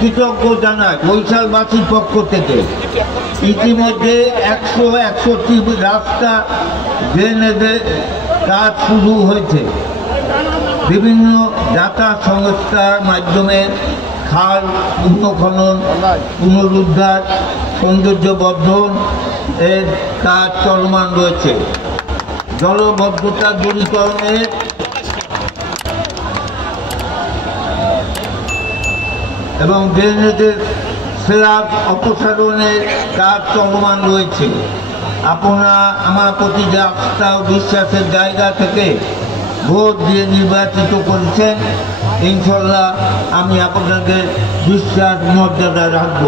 কৃতজ্ঞ জানাই বরিশালবাসীর পক্ষ থেকে। ইতিমধ্যে 161টি রাস্তা ড্রেনেজের কাজ শুরু হয়েছে। বিভিন্ন যাতায়াত সংস্থার মাধ্যমে খাল পুনঃখনন, পুনরুদ্ধার, সৌন্দর্যবর্ধন এর কাজ চলমান রয়েছে। জলবদ্ধতা দূরীকরণের এবং ড্রেনেজের স্ল্যাব অপসারণের কাজ চলমান রয়েছে। আপনারা আমার প্রতি যে আস্থা ও বিশ্বাসের জায়গা থেকে ভোট দিয়ে নির্বাচিত করেছেন, ইনশাল্লাহ আমি আপনাদের বিশ্বাস মর্যাদা রাখব।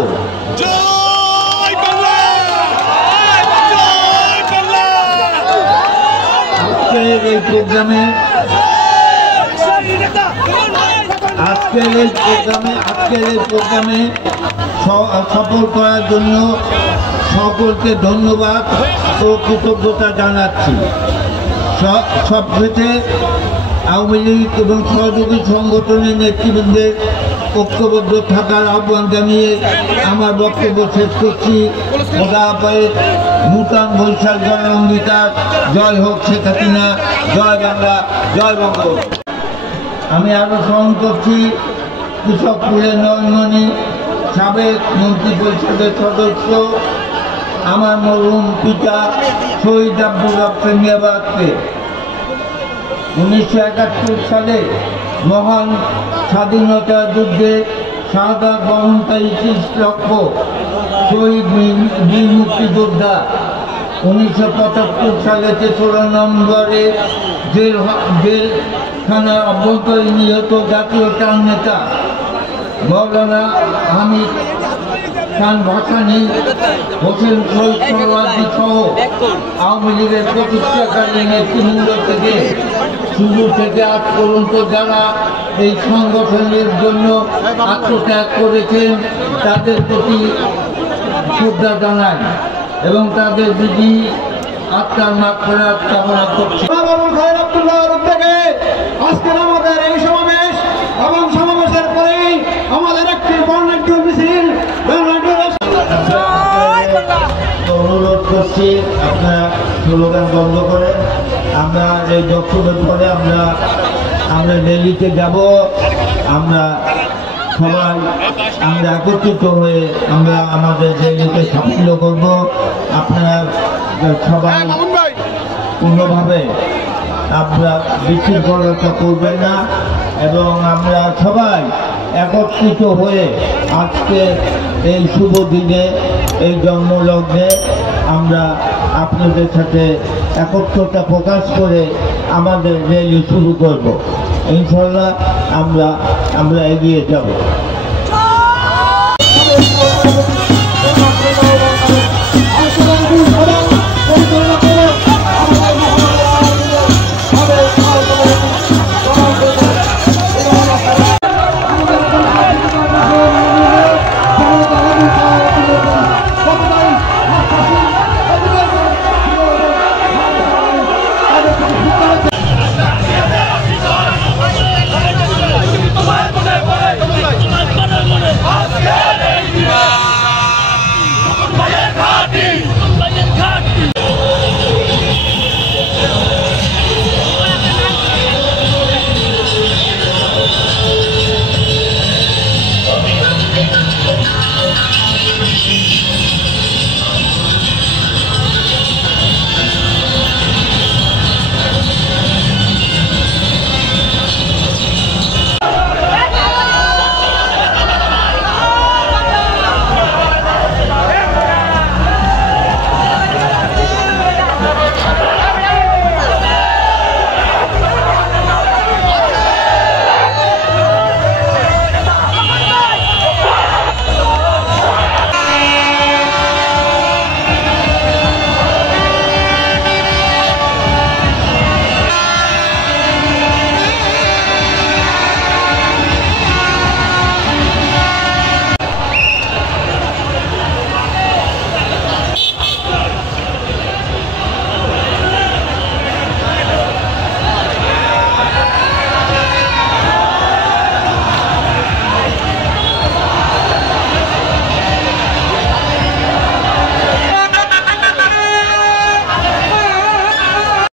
আজকের এই প্রোগ্রামে সফল করার জন্য সকলকে ধন্যবাদ ও কৃতজ্ঞতা জানাচ্ছি। সবশেষে আওয়ামী লীগ এবং সহযোগী সংগঠনের নেতৃবৃন্দের ঐক্যবদ্ধ থাকার আহ্বান জানিয়ে আমার বক্তব্য শেষ করছি। খোদা হাফেজ। নূতন বরিশাল জনঅঙ্গীকার। জয় হোক শেখ হাসিনা। জয় বাংলা, জয় বঙ্গবন্ধু। আমি আরও স্মরণ করছি কৃষকপুরের নয়নমণি, সাবেক মন্ত্রী পরিষদের সদস্য, আমার মরহুম পিতা শহীদ আব্দুল হক সেমিয়াবাদকে। 1971 সালে মহান স্বাধীনতা যুদ্ধে শাহাদাত বরণকারী 30 লক্ষ শহীদ বীর মুক্তিযোদ্ধা 1975 সালে 3রা নভেম্বরে জেলখানার অভ্যন্তরে নিহত জাতীয় চার নেতা মৌলানা হামিদ খান ভাসানী, হোসেন শহীদ সোহরাওয়ার্দী সহ আওয়ামী লীগের প্রতিষ্ঠাকারী নেতৃবৃন্দ থেকে শুরু থেকে আজ পর্যন্ত যারা এই সংগঠনের জন্য আত্মত্যাগ করেছেন তাদের প্রতি শ্রদ্ধা জানাই এবং তাদের বিধি আত্মার মাগফিরাত কামনা করছি। আজকের আমাদের এই সমাবেশ এবং সমাবেশের পরেই আমাদের একটি বর্ণাঢ্য মিছিল অনুরোধ করছি আপনারা স্লোগান বন্ধ করেন। আমরা এই বক্তব্যের পরে আমরা র্যালিতে যাব। আমরা সবাই একত্রিত হয়ে আমরা আমাদের র্যালিতে সাফল্য করব। আপনারা সবাই পূর্ণভাবে আপনারা বিশৃঙ্খলতা করবেন না এবং আমরা সবাই একত্রিত হয়ে আজকে এই শুভ দিনে, এই জন্মলগ্নে আমরা আপনাদের সাথে একত্রতা প্রকাশ করে আমাদের র্যালি শুরু করব। ইনশাল্লাহ আমরা এগিয়ে যাব।